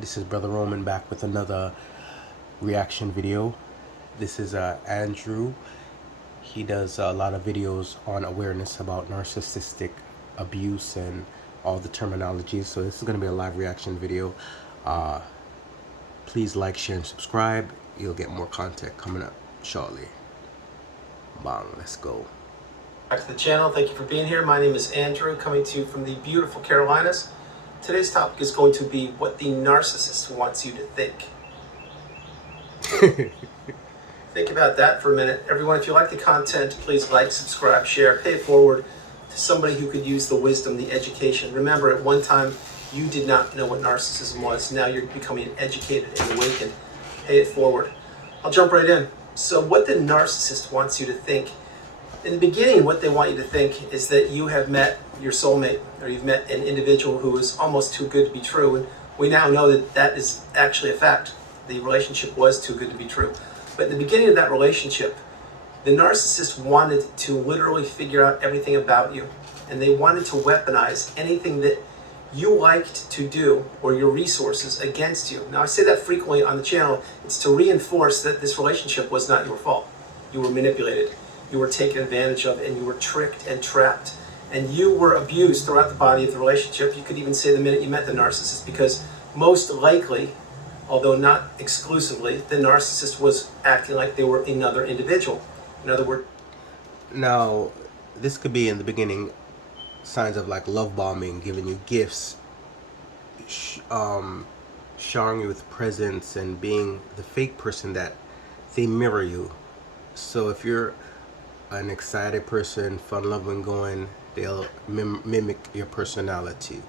This is Brother Roman back with another reaction video. This is Andrew. He does a lot of videos on awareness about narcissistic abuse and all the terminologies. So this is going to be a live reaction video. Please like, share, and subscribe. You'll get more content coming up shortly. Bang, let's go. Back to the channel. Thank you for being here. My name is Andrew, coming to you from the beautiful Carolinas. Today's topic is going to be what the narcissist wants you to think. Think about that for a minute. Everyone, if you like the content, please like, subscribe, share, pay it forward to somebody who could use the wisdom, the education. Remember, at one time, you did not know what narcissism was. Now you're becoming educated and awakened. Pay it forward. I'll jump right in. So what the narcissist wants you to think. In the beginning, what they want you to think is that you have met your soulmate, or you've met an individual who is almost too good to be true. And we now know that that is actually a fact. The relationship was too good to be true. But in the beginning of that relationship, the narcissist wanted to literally figure out everything about you. And they wanted to weaponize anything that you liked to do or your resources against you. Now, I say that frequently on the channel. It's to reinforce that this relationship was not your fault. You were manipulated. You were taken advantage of, and you were tricked and trapped. And you were abused throughout the body of the relationship. You could even say the minute you met the narcissist, because most likely, although not exclusively, the narcissist was acting like they were another individual. In other words, now this could be in the beginning signs of like love bombing, giving you gifts, showering you with presents, and being the fake person that they mirror you. So if you're an excited person, fun loving going, they'll mimic your personality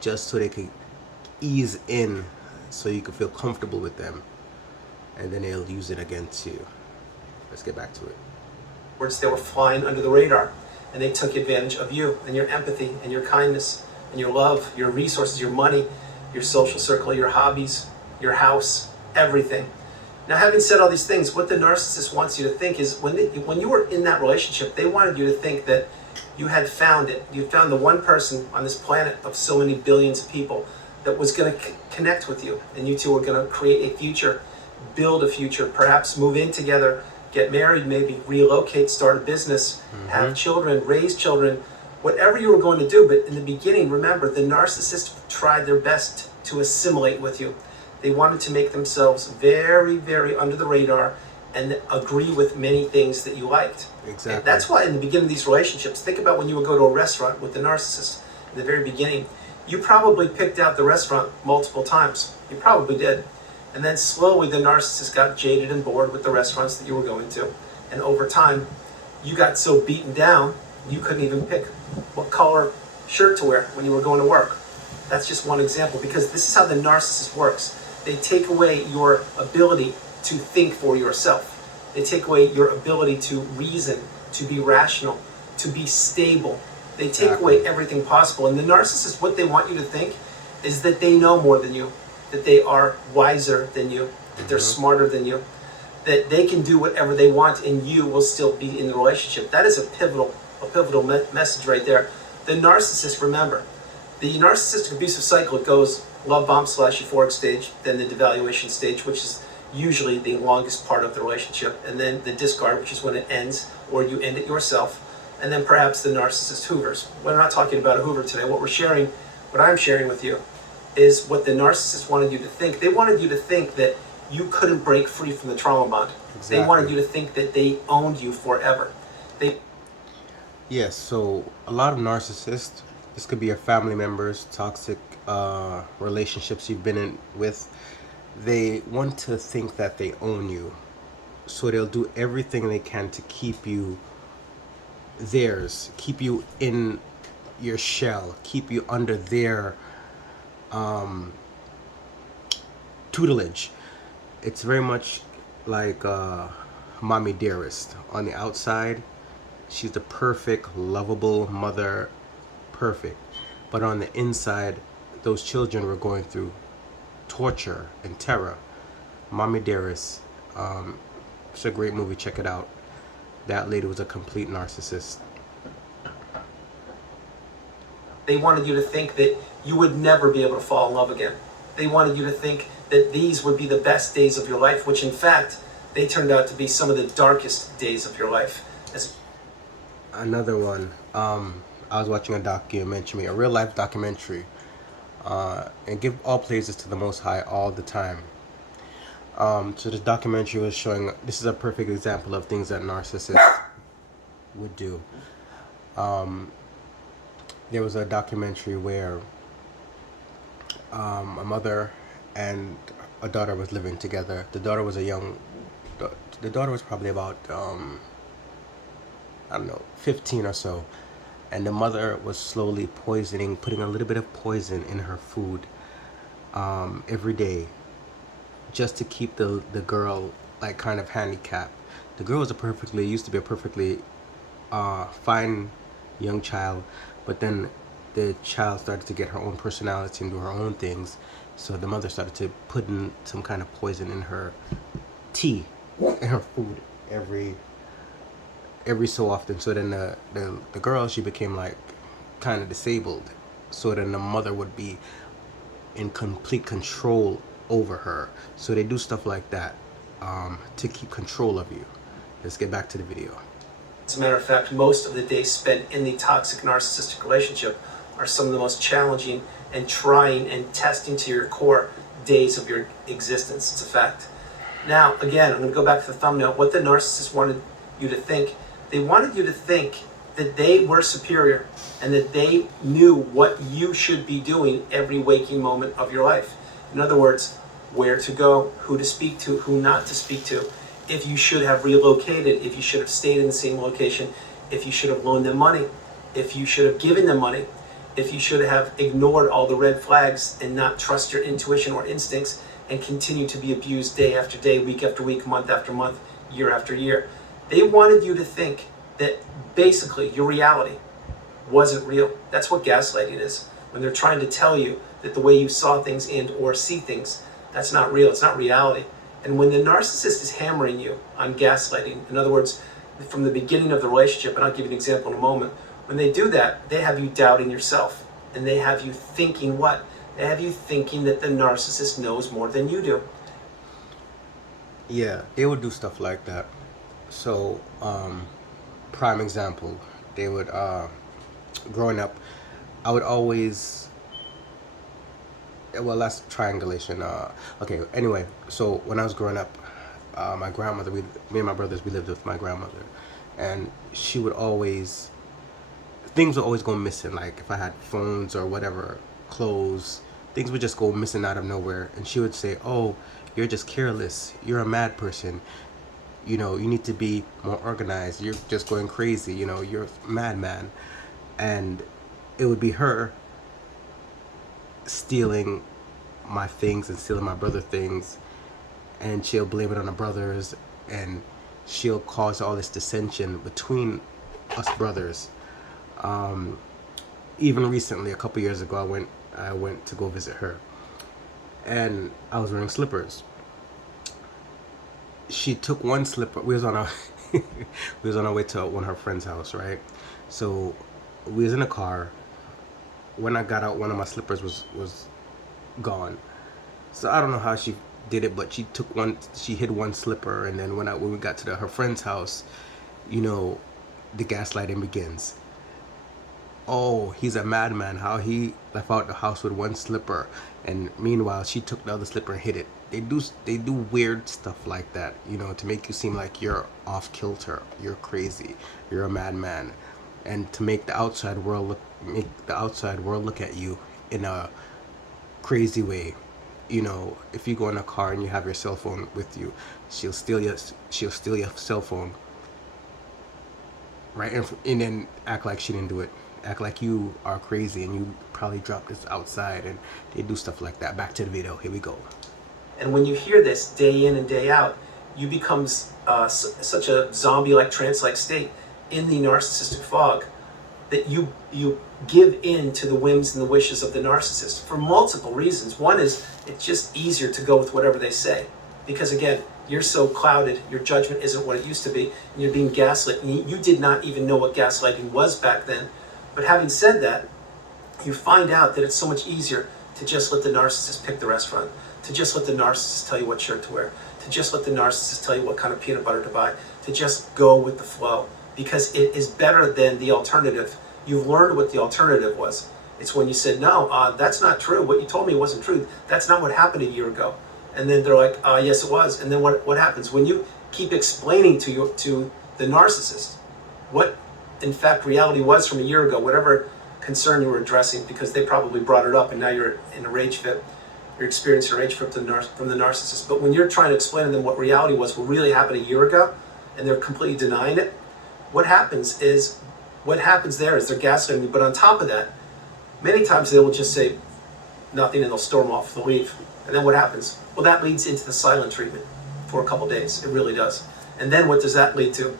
just so they could ease in, so you can feel comfortable with them, and then they'll use it against you. Let's get back to it. They were flying under the radar, and they took advantage of you and your empathy and your kindness and your love, your resources, your money, your social circle, your hobbies, your house, everything. Now, having said all these things, what the narcissist wants you to think is when you were in that relationship, they wanted you to think that you had found it. You found the one person on this planet of so many billions of people that was going to connect with you, and you two were going to create a future, build a future, perhaps move in together, get married, maybe relocate, start a business, have children, raise children, whatever you were going to do. But in the beginning, remember, the narcissist tried their best to assimilate with you. They wanted to make themselves very, very under the radar and agree with many things that you liked. Exactly. And that's why in the beginning of these relationships, think about when you would go to a restaurant with the narcissist. In the very beginning, you probably picked out the restaurant multiple times. You probably did. And then slowly the narcissist got jaded and bored with the restaurants that you were going to. And over time, you got so beaten down, you couldn't even pick what color shirt to wear when you were going to work. That's just one example, because this is how the narcissist works. They take away your ability to think for yourself. They take away your ability to reason, to be rational, to be stable. They take away everything possible. And the narcissist, what they want you to think is that they know more than you, that they are wiser than you, that they're smarter than you, that they can do whatever they want and you will still be in the relationship. That is a pivotal message right there. The narcissist, remember, the narcissistic abusive cycle, it goes love bomb / euphoric stage, then the devaluation stage, which is usually the longest part of the relationship, and then the discard, which is when it ends, or you end it yourself, and then perhaps the narcissist hoovers. We're not talking about a hoover today. What I'm sharing with you is what the narcissist wanted you to think. They wanted you to think that you couldn't break free from the trauma bond. Exactly. They wanted you to think that they owned you forever. Yes, so a lot of narcissists, this could be your family members, toxic relationships you've been in with, they want to think that they own you. So they'll do everything they can to keep you theirs, keep you in your shell, keep you under their tutelage. It's very much like mommy dearest. On the outside, she's the perfect, lovable mother, perfect. But on the inside, those children were going through torture and terror. Mommy Dearest. It's a great movie. Check it out. That lady was a complete narcissist. They wanted you to think that you would never be able to fall in love again. They wanted you to think that these would be the best days of your life, which in fact, they turned out to be some of the darkest days of your life. Another one, I was watching a documentary, a real life documentary, and give all praises to the Most High all the time. So this documentary was showing, this is a perfect example of things that narcissists would do. There was a documentary where a mother and a daughter was living together. The daughter was the daughter was probably about, I don't know, 15 or so. And the mother was slowly putting a little bit of poison in her food every day, just to keep the girl like kind of handicapped. The girl was used to be a perfectly fine young child, but then the child started to get her own personality and do her own things. So the mother started to put in some kind of poison in her tea, in her food every so often. So then the girl, she became like kind of disabled. So then the mother would be in complete control over her. So they do stuff like that to keep control of you. Let's get back to the video. As a matter of fact, most of the days spent in the toxic narcissistic relationship are some of the most challenging and trying and testing to your core days of your existence. It's a fact. Now, again, I'm going to go back to the thumbnail. What the narcissist wanted you to think, they wanted you to think that they were superior and that they knew what you should be doing every waking moment of your life. In other words, where to go, who to speak to, who not to speak to, if you should have relocated, if you should have stayed in the same location, if you should have loaned them money, if you should have given them money, if you should have ignored all the red flags and not trust your intuition or instincts and continue to be abused day after day, week after week, month after month, year after year. They wanted you to think that basically your reality wasn't real. That's what gaslighting is. When they're trying to tell you that the way you saw things and or see things, that's not real, it's not reality. And when the narcissist is hammering you on gaslighting, in other words, from the beginning of the relationship, and I'll give you an example in a moment, when they do that, they have you doubting yourself. And they have you thinking what? They have you thinking that the narcissist knows more than you do. Yeah, they would do stuff like that. So, prime example, they would, growing up, I would always, well, that's triangulation. Okay, anyway, so when I was growing up, my grandmother, me and my brothers, we lived with my grandmother, and she would always, things would always go missing. Like if I had phones or whatever, clothes, things would just go missing out of nowhere. And she would say, "Oh, you're just careless. You're a mad person. You know, you need to be more organized. You're just going crazy. You know, you're a madman." And it would be her stealing my things and stealing my brother things, and she'll blame it on the brothers, and she'll cause all this dissension between us brothers. Even recently, a couple years ago, I went to go visit her, and I was wearing slippers. She took one slipper. We was on our we was on our way to one of her friend's house, right? So we was in a car. When I got out, one of my slippers was gone. So I don't know how she did it, but she hid one slipper, and then when we got to her friend's house, you know, the gaslighting begins. Oh, he's a madman. How he left out the house with one slipper, and meanwhile she took the other slipper and hid it. They do weird stuff like that, you know, to make you seem like you're off kilter, you're crazy, you're a madman, and to make the outside world look at you in a crazy way. You know, if you go in a car and you have your cell phone with you, she'll steal your cell phone, right, and then act like she didn't do it. Act like you are crazy and you probably dropped this outside, and they do stuff like that. Back to the video. Here we go. And when you hear this day in and day out, you become such a zombie-like, trance-like state in the narcissistic fog that you give in to the whims and the wishes of the narcissist for multiple reasons. One is it's just easier to go with whatever they say, because again, you're so clouded, your judgment isn't what it used to be, and you're being gaslit, and you did not even know what gaslighting was back then. But having said that, you find out that it's so much easier to just let the narcissist pick the restaurant, to just let the narcissist tell you what shirt to wear, to just let the narcissist tell you what kind of peanut butter to buy, to just go with the flow, because it is better than the alternative. You've learned what the alternative was. It's when you said, no, that's not true. What you told me wasn't true. That's not what happened a year ago. And then they're like, yes, it was. And then what happens? When you keep explaining to the narcissist what, in fact, reality was from a year ago, whatever concern you were addressing, because they probably brought it up and now you're in a rage fit, you're experiencing a rage fit from the narcissist. But when you're trying to explain to them what reality was, what really happened a year ago, and they're completely denying it, what happens there is they're gaslighting you. But on top of that, many times they will just say nothing and they'll storm off, they'll leave. And then what happens? Well, that leads into the silent treatment for a couple days. It really does. And then what does that lead to?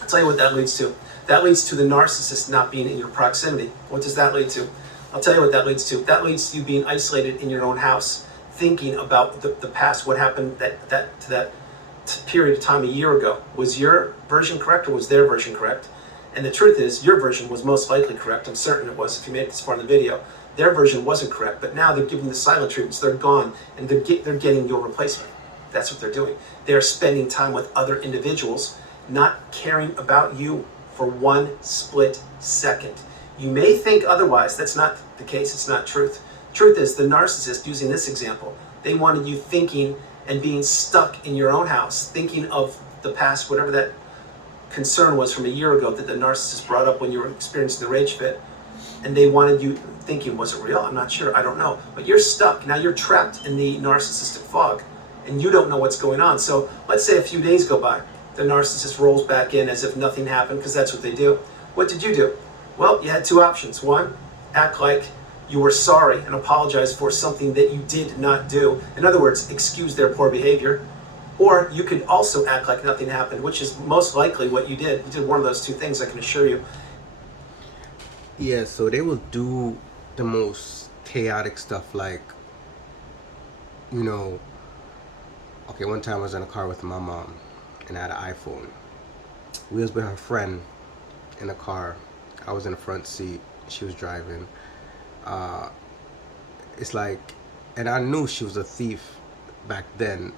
I'll tell you what that leads to. That leads to the narcissist not being in your proximity. What does that lead to? I'll tell you what that leads to. That leads to you being isolated in your own house, thinking about the past, what happened to that period of time a year ago. Was your version correct or was their version correct? And the truth is, your version was most likely correct. I'm certain it was if you made it this far in the video. Their version wasn't correct, but now they're giving the silent treatments. They're gone, and they're getting your replacement. That's what they're doing. They're spending time with other individuals, not caring about you for one split second. You may think otherwise. That's not the case. It's not truth. Truth is, the narcissist, using this example, they wanted you thinking and being stuck in your own house, thinking of the past, whatever that concern was from a year ago that the narcissist brought up when you were experiencing the rage fit, and they wanted you thinking, was it real? I'm not sure, I don't know. But you're stuck. Now you're trapped in the narcissistic fog, and you don't know what's going on. So let's say a few days go by. The narcissist rolls back in as if nothing happened, because that's what they do. What did you do? Well, you had two options. One, act like you were sorry and apologize for something that you did not do. In other words, excuse their poor behavior. Or you could also act like nothing happened, which is most likely what you did. You did one of those two things, I can assure you. Yeah, so they will do the most chaotic stuff, like, okay, one time I was in a car with my mom, and I had an iPhone. We was with her friend in the car. I was in the front seat. She was driving. It's like, and I knew she was a thief back then,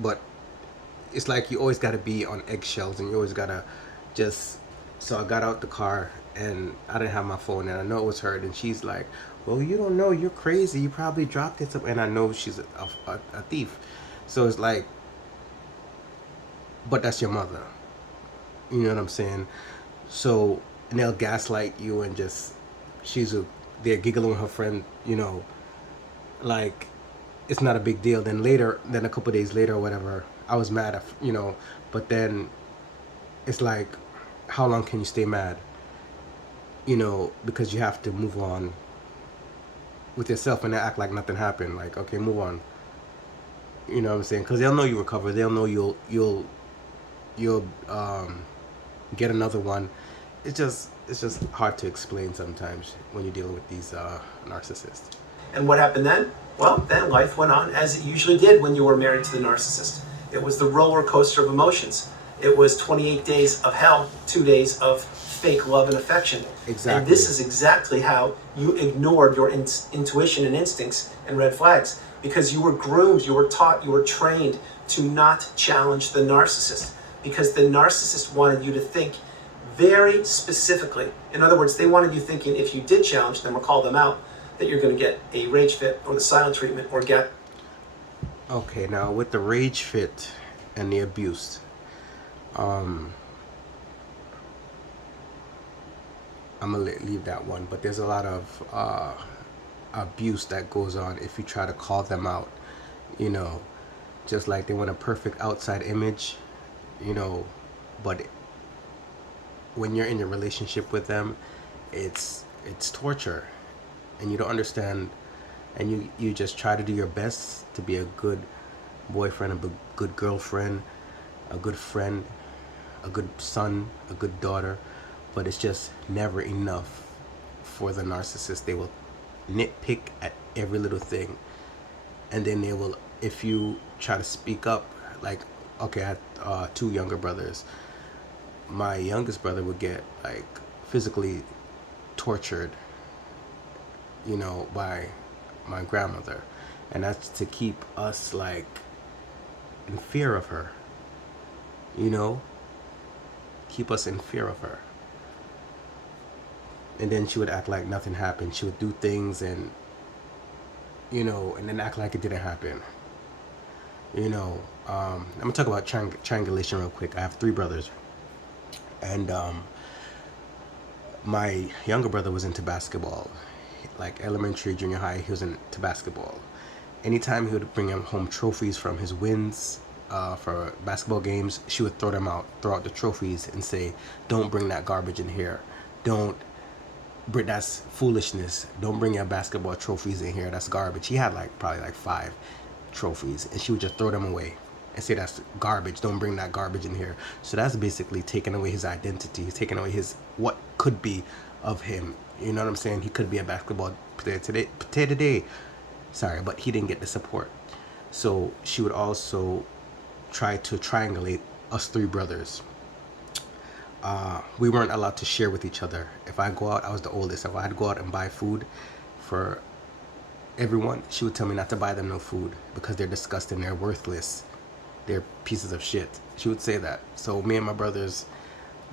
but it's like you always got to be on eggshells, and you always got to just... So I got out the car, and I didn't have my phone, and I know it was her, and she's like, well, you don't know, you're crazy, you probably dropped it. And I know she's a thief. So it's like, but that's your mother. You know what I'm saying? So, and they'll gaslight you, and just, they're giggling with her friend, like, it's not a big deal. Then a couple days later or whatever, I was mad at, but then it's like, how long can you stay mad? Because you have to move on with yourself and act like nothing happened. Like, okay, move on. You know what I'm saying? Because they'll know you recover. They'll know you'll get another one. It's just hard to explain sometimes when you're dealing with these narcissists. And what happened then? Well, then life went on as it usually did when you were married to the narcissist. It was the roller coaster of emotions. It was 28 days of hell, 2 days of fake love and affection. Exactly. And this is exactly how you ignored your intuition and instincts and red flags, because you were groomed, you were taught, you were trained to not challenge the narcissist, because the narcissist wanted you to think very specifically. In other words, they wanted you thinking if you did challenge them or call them out, that you're going to get a rage fit or the silent treatment or get... Okay, now with the rage fit and the abuse, I'm gonna leave that one, but there's a lot of abuse that goes on if you try to call them out. Just like they want a perfect outside image, but when you're in a relationship with them, it's torture, and you don't understand, and you just try to do your best to be a good boyfriend, a good girlfriend, a good friend, a good son, a good daughter, but it's just never enough for the narcissist. They will nitpick at every little thing, and then they will, if you try to speak up, like, okay, I had 2 younger brothers. My youngest brother would get like physically tortured, by my grandmother, and that's to keep us like in fear of her, you know, keep us in fear of her. And then she would act like nothing happened. She would do things and, you know, and then act like it didn't happen. You know, I'm gonna talk about triangulation real quick. I have 3 brothers, and my younger brother was into basketball, like elementary, junior high. He was into basketball. Anytime he would bring him home trophies from his wins for basketball games, she would throw out the trophies and say, "Don't bring that garbage in here. Don't bring, that's foolishness. Don't bring your basketball trophies in here. That's garbage." He had like probably like 5 trophies, and she would just throw them away and say, "That's garbage. Don't bring that garbage in here." So that's basically taking away his identity. He's taking away his what could be of him. You know what I'm saying? He could be a basketball player today. Sorry, but he didn't get the support. So she would also try to triangulate us 3 brothers. We weren't allowed to share with each other. If I go out, I was the oldest. If I had to go out and buy food for everyone, she would tell me not to buy them no food because they're disgusting, they're worthless, they're pieces of shit. She would say that. So me and my brothers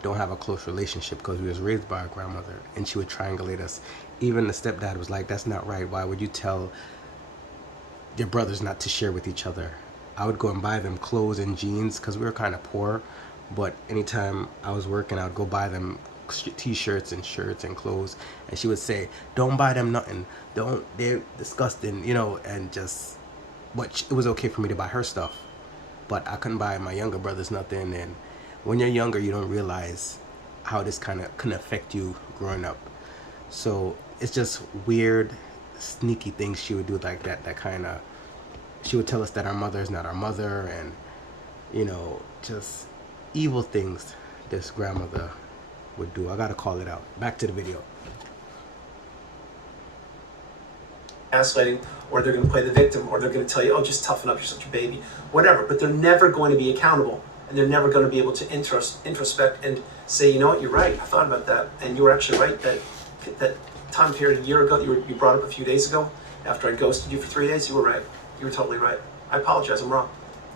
don't have a close relationship because we was raised by our grandmother, and she would triangulate us. Even the stepdad was like, "That's not right. Why would you tell your brothers not to share with each other?" I would go and buy them clothes and jeans because we were kind of poor, but anytime I was working, I would go buy them t-shirts and shirts and clothes, and she would say, "Don't buy them nothing. Don't, they're disgusting," you know, and just, but it was okay for me to buy her stuff, but I couldn't buy my younger brothers nothing. And when you're younger, you don't realize how this kind of can affect you growing up. So it's just weird, sneaky things she would do like that. That kind of, she would tell us that our mother is not our mother, and you know, just evil things this grandmother would do. I gotta call it out. Back to the video. Gaslighting, or they're going to play the victim, or they're going to tell you, "Oh, just toughen up, you're such a baby," whatever. But they're never going to be accountable, and they're never going to be able to introspect and say, "You know what, you're right. I thought about that, and you were actually right. That time period a year ago, you brought up a few days ago, after I ghosted you for 3 days, you were right. You were totally right. I apologize. I'm wrong."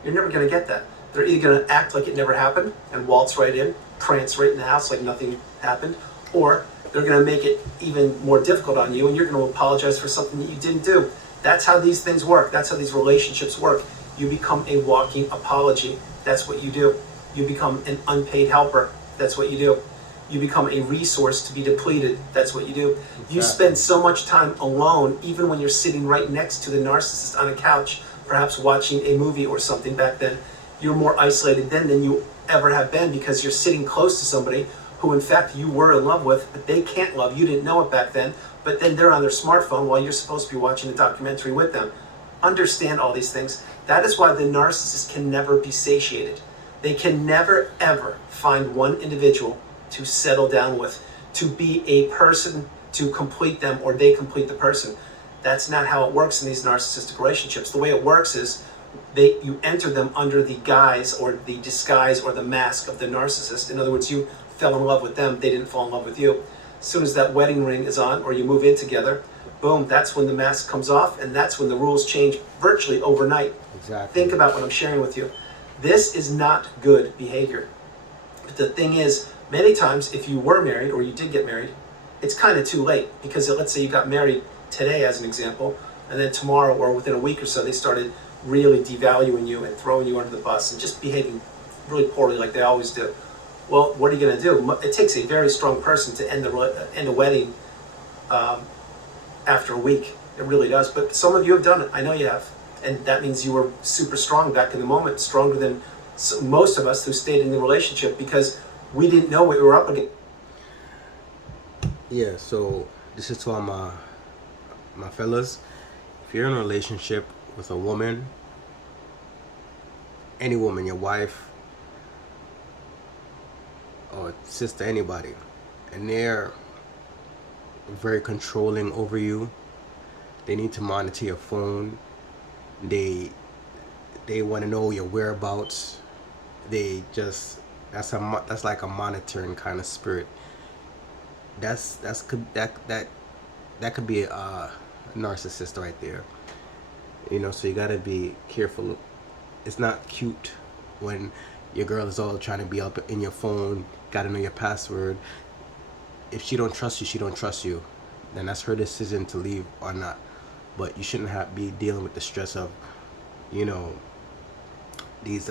You're never going to get that. They're either going to act like it never happened and waltz right in, prance right in the house like nothing happened, or they're going to make it even more difficult on you, and you're going to apologize for something that you didn't do. That's how these things work. That's how these relationships work. You become a walking apology. That's what you do. You become an unpaid helper. That's what you do. You become a resource to be depleted. That's what you do. You spend so much time alone, even when you're sitting right next to the narcissist on a couch, perhaps watching a movie or something. Back then, you're more isolated then than you ever have been, because you're sitting close to somebody who in fact you were in love with, but they can't love. You didn't know it back then, but then they're on their smartphone while you're supposed to be watching a documentary with them. Understand all these things. That is why the narcissist can never be satiated. They can never ever find one individual to settle down with, to be a person to complete them, or they complete the person. That's not how it works in these narcissistic relationships. The way it works is you enter them under the guise or the disguise or the mask of the narcissist. In other words, you fell in love with them, they didn't fall in love with you. As soon as that wedding ring is on, or you move in together, boom, that's when the mask comes off, and that's when the rules change virtually overnight. Exactly. Think about what I'm sharing with you. This is not good behavior. But the thing is, many times, if you were married or you did get married, it's kind of too late, because let's say you got married today as an example, and then tomorrow or within a week or so, they started really devaluing you and throwing you under the bus and just behaving really poorly like they always do. Well, what are you going to do? It takes a very strong person to end a wedding after a week. It really does. But some of you have done it. I know you have. And that means you were super strong back in the moment, stronger than most of us who stayed in the relationship, because we didn't know what we were up against. Yeah, so this is to all my fellas. If you're in a relationship with a woman, any woman, your wife or sister, anybody, and they're very controlling over you, they need to monitor your phone, they want to know your whereabouts, they just, that's like a monitoring kind of spirit. That could be a narcissist right there. You know, so you gotta be careful. It's not cute when your girl is all trying to be up in your phone, gotta know your password. If she don't trust you, she don't trust you. Then that's her decision to leave or not. But you shouldn't be dealing with the stress of, you know, these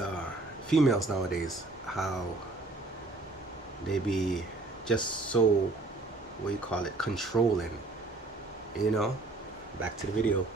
females nowadays, how they be just so, what you call it, controlling. You know, back to the video.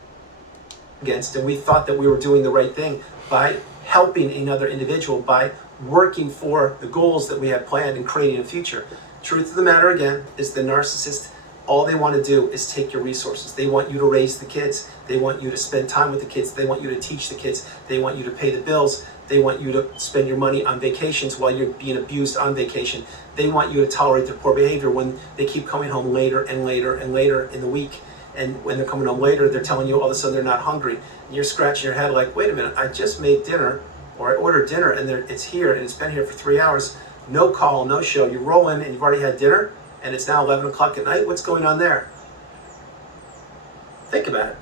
Against, and we thought that we were doing the right thing by helping another individual, by working for the goals that we had planned and creating a future. Truth of the matter, again, is the narcissist, all they want to do is take your resources. They want you to raise the kids. They want you to spend time with the kids. They want you to teach the kids. They want you to pay the bills. They want you to spend your money on vacations while you're being abused on vacation. They want you to tolerate their poor behavior when they keep coming home later and later and later in the week. And when they're coming home later, they're telling you all of a sudden they're not hungry. And you're scratching your head like, wait a minute, I just made dinner, or I ordered dinner, and it's here, and it's been here for 3 hours. No call, no show. You roll in, and you've already had dinner, and it's now 11 o'clock at night. What's going on there? Think about it.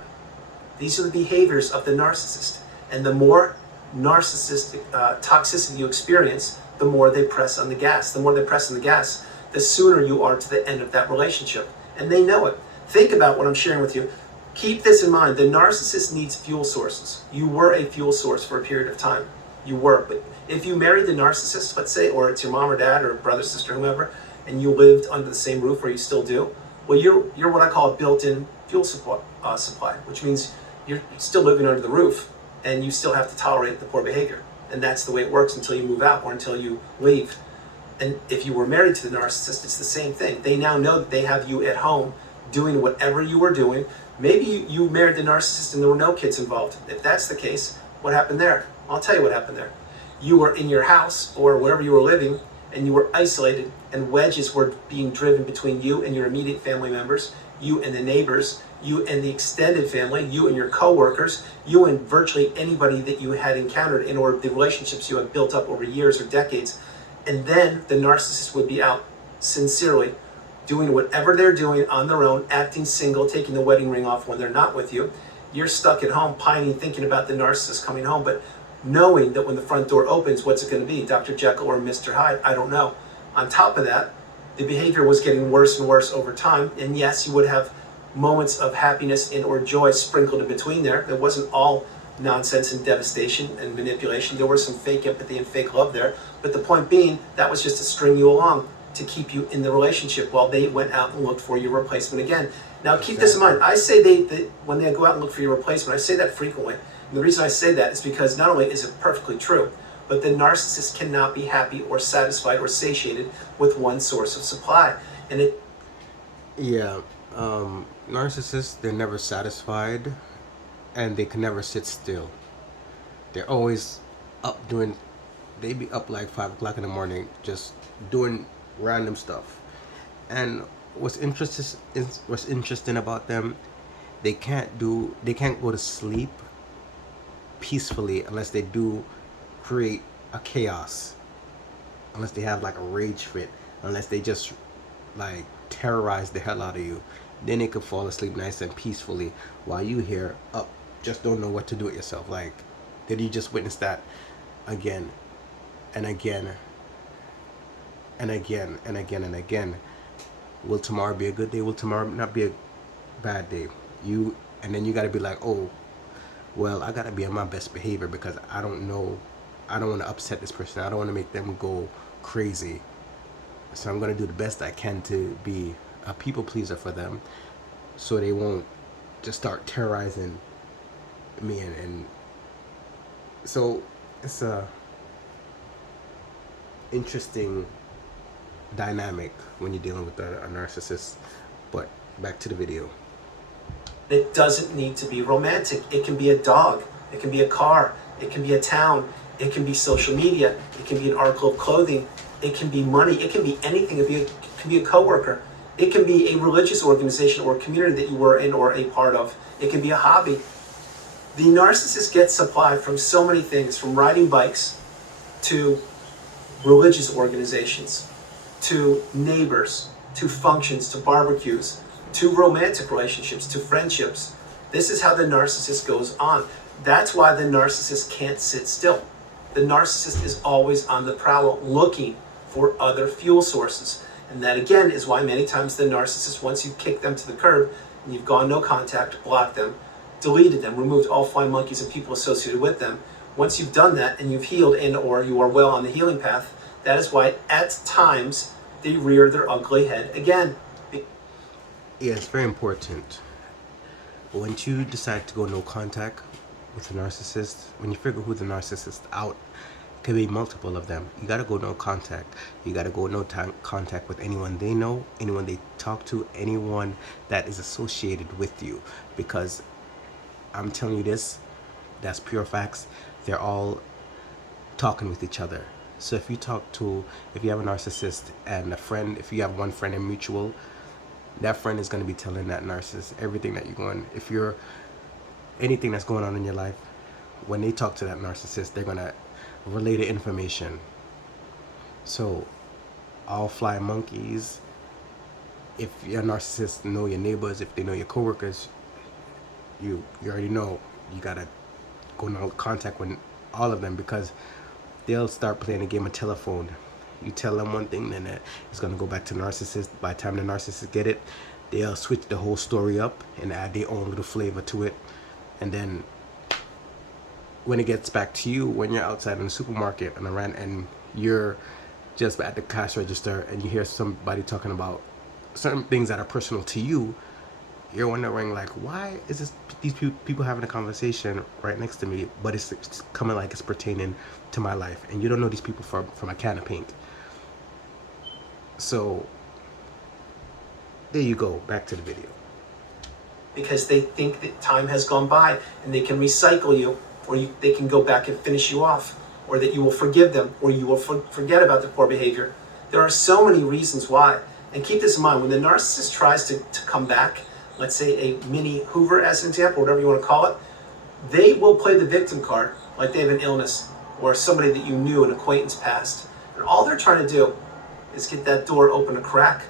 These are the behaviors of the narcissist. And the more narcissistic toxicity you experience, the more they press on the gas. The more they press on the gas, the sooner you are to the end of that relationship. And they know it. Think about what I'm sharing with you. Keep this in mind. The narcissist needs fuel sources. You were a fuel source for a period of time. You were. But if you married the narcissist, let's say, or it's your mom or dad or brother, sister, whomever, and you lived under the same roof, or you still do, well, you're what I call a built-in fuel supply, which means you're still living under the roof, and you still have to tolerate the poor behavior. And that's the way it works until you move out or until you leave. And if you were married to the narcissist, it's the same thing. They now know that they have you at home doing whatever you were doing. Maybe you married the narcissist and there were no kids involved. If that's the case, what happened there? I'll tell you what happened there. You were in your house or wherever you were living, and you were isolated, and wedges were being driven between you and your immediate family members, you and the neighbors, you and the extended family, you and your coworkers, you and virtually anybody that you had encountered in, or the relationships you had built up over years or decades. And then the narcissist would be out sincerely doing whatever they're doing on their own, acting single, taking the wedding ring off when they're not with you. You're stuck at home pining, thinking about the narcissist coming home, but knowing that when the front door opens, what's it going to be? Dr. Jekyll or Mr. Hyde? I don't know. On top of that, the behavior was getting worse and worse over time. And yes, you would have moments of happiness and or joy sprinkled in between there. It wasn't all nonsense and devastation and manipulation. There was some fake empathy and fake love there. But the point being, that was just to string you along, to keep you in the relationship while they went out and looked for your replacement again. Now keep this in mind. I say they when they go out and look for your replacement, I say that frequently. And the reason I say that is because not only is it perfectly true, but the narcissist cannot be happy or satisfied or satiated with one source of supply. And it... Yeah, narcissists, they're never satisfied, and they can never sit still. They're always up doing, they be up like 5 o'clock in the morning just doing random stuff. And what's interesting about them, they can't go to sleep peacefully unless they do create a chaos, unless they have like a rage fit, unless they just like terrorize the hell out of you. Then they could fall asleep nice and peacefully while you here up just don't know what to do with yourself. Like, did you just witness that again and again and again and again and again? Will tomorrow be a good day? Will tomorrow not be a bad day? And then you got to be like, oh, well, I got to be on my best behavior because I don't want to upset this person. I don't want to make them go crazy. So I'm going to do the best I can to be a people pleaser for them so they won't just start terrorizing me. And so it's a interesting dynamic when you're dealing with a narcissist. But back to the video. It doesn't need to be romantic. It can be a dog. It can be a car. It can be a town. It can be social media. It can be an article of clothing. It can be money. It can be anything. It can be a coworker. It can be a religious organization or community that you were in or a part of. It can be a hobby. The narcissist gets supply from so many things, from riding bikes to religious organizations, to neighbors, to functions, to barbecues, to romantic relationships, to friendships, This is how the narcissist goes on. That's why the narcissist can't sit still. The narcissist is always on the prowl looking for other fuel sources. And that again is why many times the narcissist, once you kick them to the curb and you've gone no contact, blocked them, deleted them, removed all flying monkeys and people associated with them, once you've done that and you've healed and or you are well on the healing path, that is why at times they rear their ugly head again. Yeah, it's very important. Once you decide to go no contact with a narcissist, when you figure who the narcissist out, it could be multiple of them. You gotta go no contact. You gotta go no contact with anyone they know, anyone they talk to, anyone that is associated with you. Because I'm telling you this, that's pure facts. They're all talking with each other. So if you have a narcissist and a friend, if you have one friend in mutual, that friend is going to be telling that narcissist everything that you're going. If you're anything that's going on in your life, when they talk to that narcissist, they're going to relay the information. So all fly monkeys, if your narcissist know your neighbors, if they know your coworkers, you already know you got to go in contact with all of them, because they'll start playing a game of telephone. You tell them one thing, then it's going to go back to the narcissist. By the time the narcissist get it, they'll switch the whole story up and add their own little flavor to it. And then when it gets back to you, when you're outside in the supermarket and you're just at the cash register and you hear somebody talking about certain things that are personal to you, you're wondering like, why is these people having a conversation right next to me, but it's coming like it's pertaining to my life, and you don't know these people from a can of paint. So there you go, back to the video. Because they think that time has gone by and they can recycle you, or they can go back and finish you off, or that you will forgive them, or you will forget about their poor behavior. There are so many reasons why. And keep this in mind, when the narcissist tries to come back, let's say a mini Hoover as an example, whatever you want to call it, they will play the victim card like they have an illness or somebody that you knew, an acquaintance passed. And all they're trying to do is get that door open a crack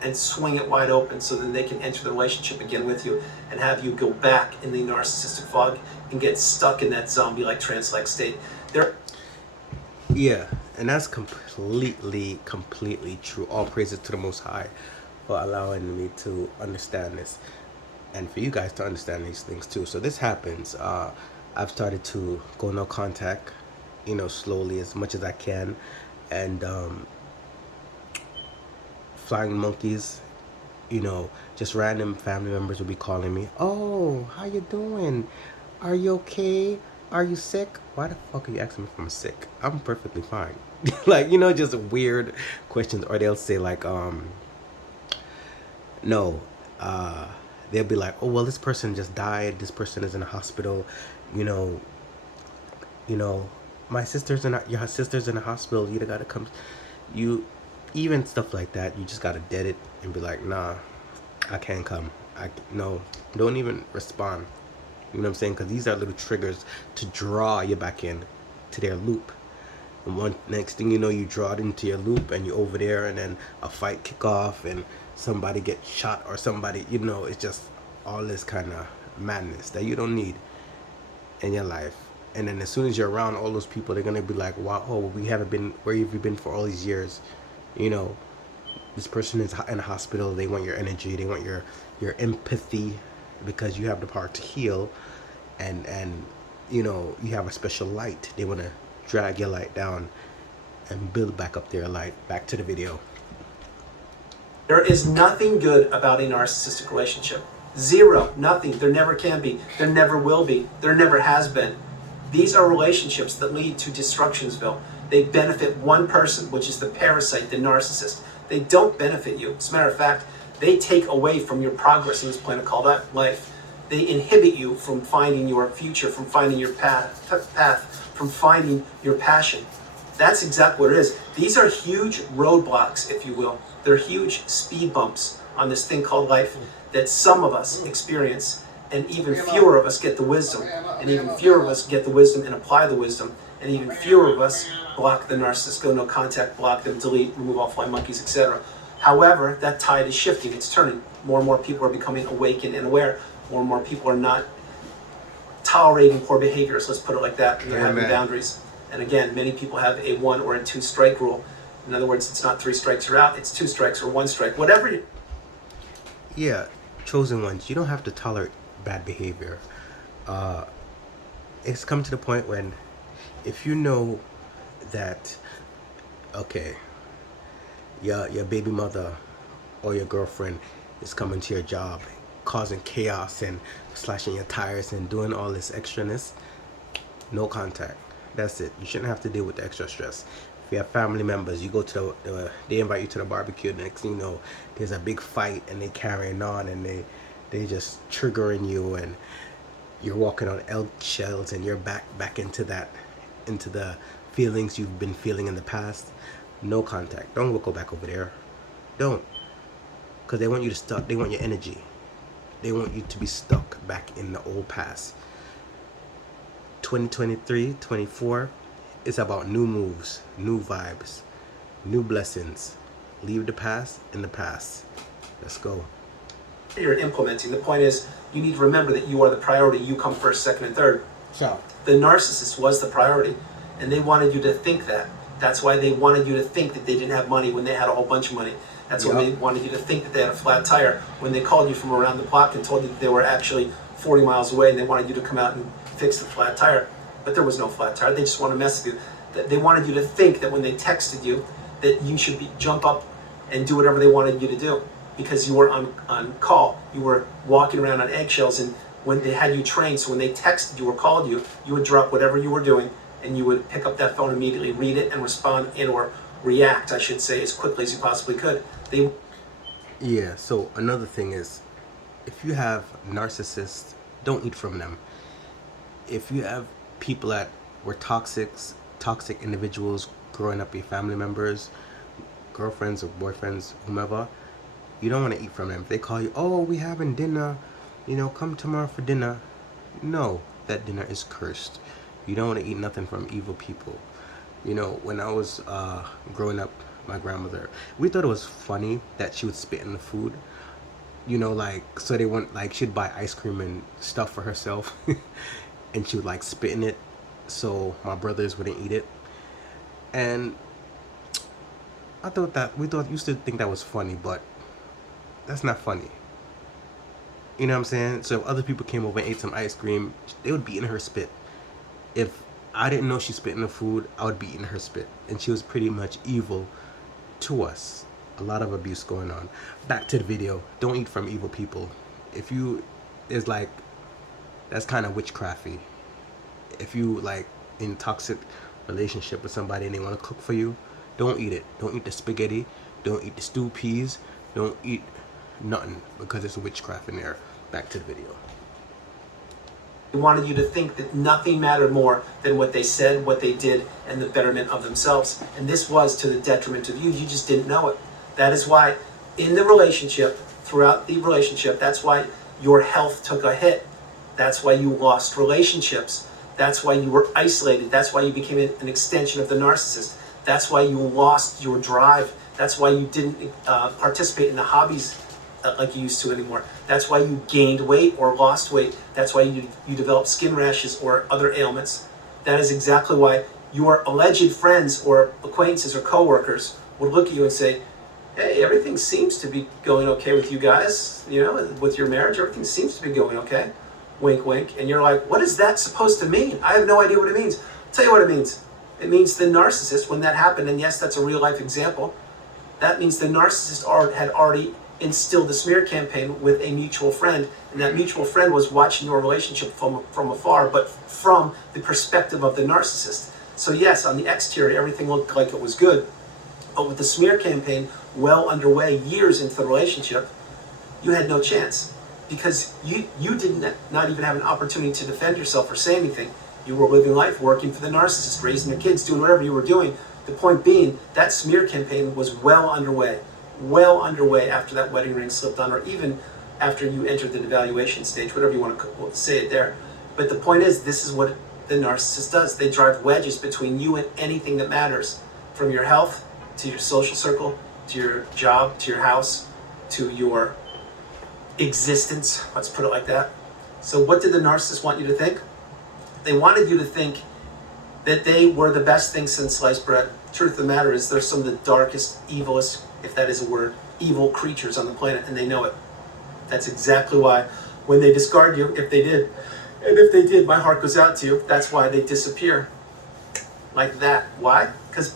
and swing it wide open so that they can enter the relationship again with you and have you go back in the narcissistic fog and get stuck in that zombie-like trance-like state. Yeah, and that's completely true. All praises to the Most High for allowing me to understand this, and for you guys to understand these things too. So this happens. I've started to go no contact, slowly as much as I can, and flying monkeys, just random family members will be calling me. Oh, how you doing? Are you okay? Are you sick? Why the fuck are you asking me if I'm sick? I'm perfectly fine. Like, just weird questions. Or they'll say like, no, they'll be like, oh, well, this person just died. This person is in a hospital. My sister's your sister's in a hospital. You gotta come. Even stuff like that, you just gotta dead it and be like, nah, I can't come. No, don't even respond. You know what I'm saying? Because these are little triggers to draw you back in to their loop. And next thing you know, you draw it into your loop and you're over there, and then a fight kick off and somebody gets shot, or somebody, it's just all this kind of madness that you don't need in your life. And then as soon as you're around all those people, they're gonna be like, wow, we haven't been, where have you been for all these years? This person is in a hospital. They want your energy. They want your empathy, because you have the power to heal, and you have a special light. They want to drag your light down and build back up their light. Back to the video. There is nothing good about a narcissistic relationship. Zero. Nothing. There never can be. There never will be. There never has been. These are relationships that lead to Destructionsville. They benefit one person, which is the parasite, the narcissist. They don't benefit you. As a matter of fact, they take away from your progress in this planet called life. They inhibit you from finding your future, from finding your path, from finding your passion. That's exactly what it is. These are huge roadblocks, if you will. They're huge speed bumps on this thing called life that some of us experience, and even fewer of us get the wisdom, and even fewer of us get the wisdom and apply the wisdom, and even fewer of us block the narcissist, go no contact, block them, delete, remove all fly monkeys, etc. However, that tide is shifting, it's turning. More and more people are becoming awakened and aware. More and more people are not tolerating poor behaviors, let's put it like that, and they're having boundaries. And again, many people have a 1 or a 2 strike rule. In other words, it's not 3 strikes you're out, it's 2 strikes or 1 strike, whatever. Yeah, chosen ones. You don't have to tolerate bad behavior. It's come to the point when, if you know that, okay, your baby mother or your girlfriend is coming to your job, causing chaos and slashing your tires and doing all this extraness, no contact. That's it. You shouldn't have to deal with the extra stress. If you have family members, you go to they invite you to the barbecue. The next thing you know, there's a big fight and they carrying on and they just triggering you and you're walking on eggshells and you're back into the feelings you've been feeling in the past. No contact. Don't go back over there. Don't, because they want you to stuck. They want your energy. They want you to be stuck back in the old past. 2023, 24, it's about new moves, new vibes, new blessings. Leave the past in the past. Let's go. You're implementing. The point is, you need to remember that you are the priority. You come first, second, and third. Ciao. The narcissist was the priority, and they wanted you to think that. That's why they wanted you to think that they didn't have money when they had a whole bunch of money. That's why they wanted you to think that they had a flat tire when they called you from around the block and told you that they were actually 40 miles away and they wanted you to come out and fix the flat tire. But there was no flat tire. They just wanted to mess with you. They wanted you to think that when they texted you that you should jump up and do whatever they wanted you to do because you were on call. You were walking around on eggshells, and when they had you trained, so when they texted you or called you, you would drop whatever you were doing and you would pick up that phone immediately, read it, and respond or react, I should say, as quickly as you possibly could. Yeah, so another thing is, if you have narcissists, don't eat from them. If you have people that were toxic individuals growing up, your family members, girlfriends or boyfriends, whomever, you don't want to eat from them. If they call you, oh, we having dinner, come tomorrow for dinner. No, that dinner is cursed. You don't want to eat nothing from evil people. When I was growing up, my grandmother, we thought it was funny that she would spit in the food. So they went, she'd buy ice cream and stuff for herself and she would spit in it so my brothers wouldn't eat it. And we used to think that was funny, but that's not funny. You know what I'm saying? So if other people came over and ate some ice cream, they would be eating her spit. If I didn't know she spit in the food, I would be eating her spit. And she was pretty much evil to us. A lot of abuse going on. Back to the video. Don't eat from evil people. That's kind of witchcrafty. If you in toxic relationship with somebody and they want to cook for you, don't eat it. Don't eat the spaghetti. Don't eat the stewed peas. Don't eat nothing, because it's witchcraft in there. Back to the video. They wanted you to think that nothing mattered more than what they said, what they did, and the betterment of themselves. And this was to the detriment of you. You just didn't know it. That is why in the relationship, throughout the relationship, that's why your health took a hit. That's why you lost relationships. That's why you were isolated. That's why you became an extension of the narcissist. That's why you lost your drive. That's why you didn't participate in the hobbies like you used to anymore. That's why you gained weight or lost weight. That's why you developed skin rashes or other ailments. That is exactly why your alleged friends or acquaintances or coworkers would look at you and say, hey, everything seems to be going okay with you guys, with your marriage, everything seems to be going okay. Wink, wink. And you're like, what is that supposed to mean? I have no idea what it means. I'll tell you what it means. It means the narcissist, when that happened, and yes, that's a real life example, that means the narcissist had already instilled the smear campaign with a mutual friend, and that mutual friend was watching your relationship from afar, but from the perspective of the narcissist. So yes, on the exterior, everything looked like it was good, but with the smear campaign well underway, years into the relationship, you had no chance, because you did not even have an opportunity to defend yourself or say anything. You were living life, working for the narcissist, raising the kids, doing whatever you were doing. The point being, that smear campaign was well underway after that wedding ring slipped on, or even after you entered the devaluation stage, whatever you want to say it there. But the point is, this is what the narcissist does. They drive wedges between you and anything that matters, from your health to your social circle, to your job, to your house, to your existence, let's put it like that. So what did the narcissist want you to think? They wanted you to think that they were the best thing since sliced bread. Truth of the matter is they're some of the darkest, evilest, if that is a word, evil creatures on the planet, and they know it. That's exactly why when they discard you, if they did, and if they did, my heart goes out to you. That's why they disappear like that. Why? Because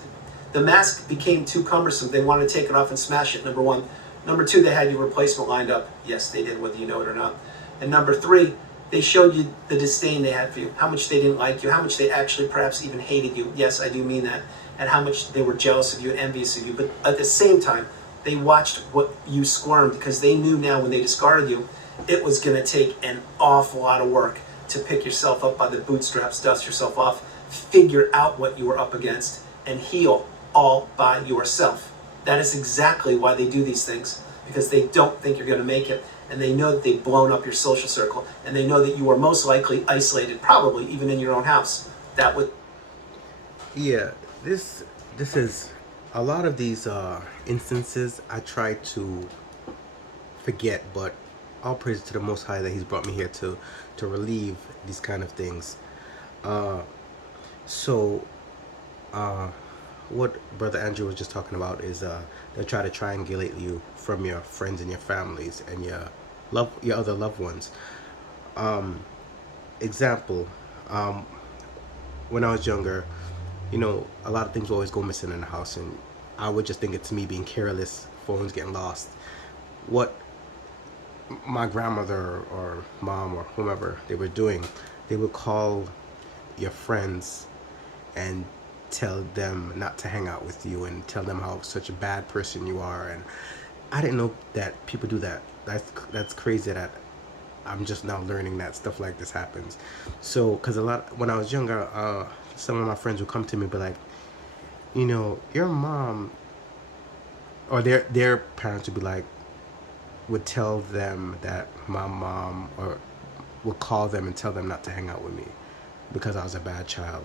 the mask became too cumbersome. They wanted to take it off and smash it, number one. Number two, they had your replacement lined up. Yes, they did, whether you know it or not. And number three, they showed you the disdain they had for you, how much they didn't like you, how much they actually perhaps even hated you. Yes, I do mean that. And how much they were jealous of you and envious of you. But at the same time, they watched what you squirmed because they knew now when they discarded you, it was going to take an awful lot of work to pick yourself up by the bootstraps, dust yourself off, figure out what you were up against, and heal all by yourself. That is exactly why they do these things, because they don't think you're going to make it, and they know that they've blown up your social circle, and they know that you are most likely isolated, probably even in your own house. That would... Yeah, this is a lot of these instances I try to forget, but all praise to the Most High that He's brought me here to relieve these kind of things. What Brother Andrew was just talking about is they try to triangulate you from your friends and your families and your other loved ones. Example, when I was younger, a lot of things would always go missing in the house, and I would just think it's me being careless, phones getting lost. What my grandmother or mom or whomever they were doing, they would call your friends and tell them not to hang out with you and tell them how such a bad person you are. And I didn't know that people do that. That's crazy that I'm just now learning that stuff like this happens. So, because when I was younger, some of my friends would come to me and be like, your mom, or their parents would be like, would tell them that my mom, or would call them and tell them not to hang out with me because I was a bad child.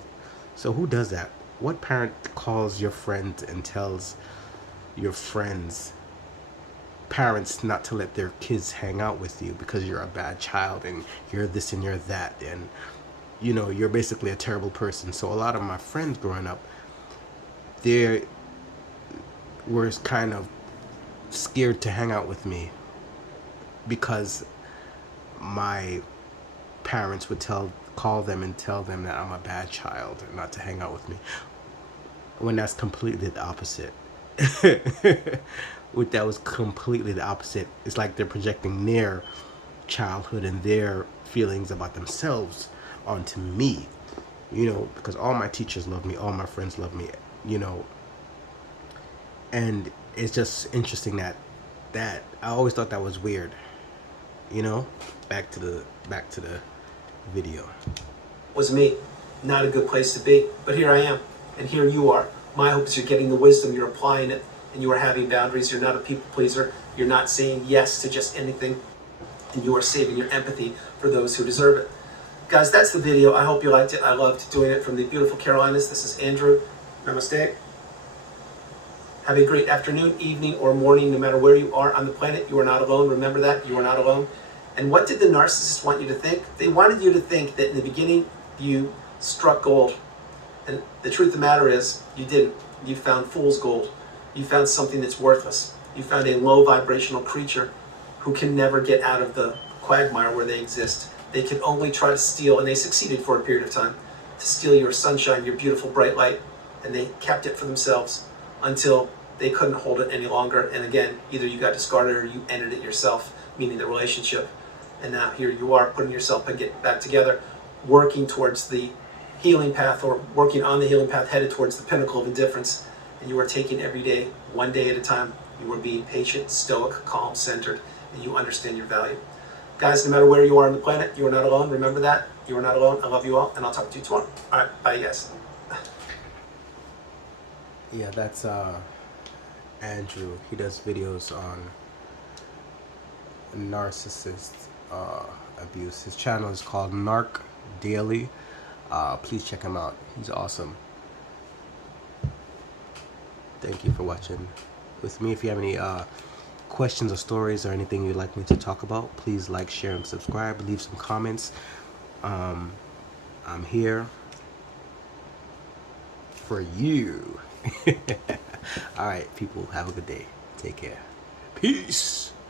So who does that? What parent calls your friend and tells your friends' parents not to let their kids hang out with you because you're a bad child and you're this and you're that, and you're basically a terrible person? So a lot of my friends growing up, they were kind of scared to hang out with me because my parents would call them and tell them that I'm a bad child and not to hang out with me, when that's completely the opposite. That was completely the opposite. It's like they're projecting their childhood and their feelings about themselves onto me, because all my teachers love me, all my friends love me, and it's just interesting that I always thought that was weird. Back to the video. Was me. Not a good place to be. But here I am. And here you are. My hope is you're getting the wisdom, you're applying it, and you are having boundaries. You're not a people pleaser. You're not saying yes to just anything. And you are saving your empathy for those who deserve it. Guys, that's the video. I hope you liked it. I loved doing it from the beautiful Carolinas. This is Andrew. Namaste. Have a great afternoon, evening, or morning, no matter where you are on the planet. You are not alone. Remember that. You are not alone. And what did the narcissist want you to think? They wanted you to think that in the beginning you struck gold. And the truth of the matter is, you didn't. You found fool's gold. You found something that's worthless. You found a low vibrational creature who can never get out of the quagmire where they exist. They can only try to steal, and they succeeded for a period of time, to steal your sunshine, your beautiful bright light, and they kept it for themselves until they couldn't hold it any longer. And again, either you got discarded or you ended it yourself, meaning the relationship. And now here you are, putting yourself back together, working towards the healing path, or working on the healing path, headed towards the pinnacle of indifference. And you are taking every day, one day at a time. You are being patient, stoic, calm, centered, and you understand your value. Guys, no matter where you are on the planet, you are not alone. Remember that. You are not alone. I love you all, and I'll talk to you tomorrow. All right, bye, guys. Yeah, that's Andrew. He does videos on narcissist abuse. His channel is called NarcDaily. Please check him out. He's awesome. Thank you for watching with me. If you have any questions or stories or anything you'd like me to talk about, please like, share, and subscribe. Leave some comments. I'm here for you. All right, people, have a good day. Take care. Peace.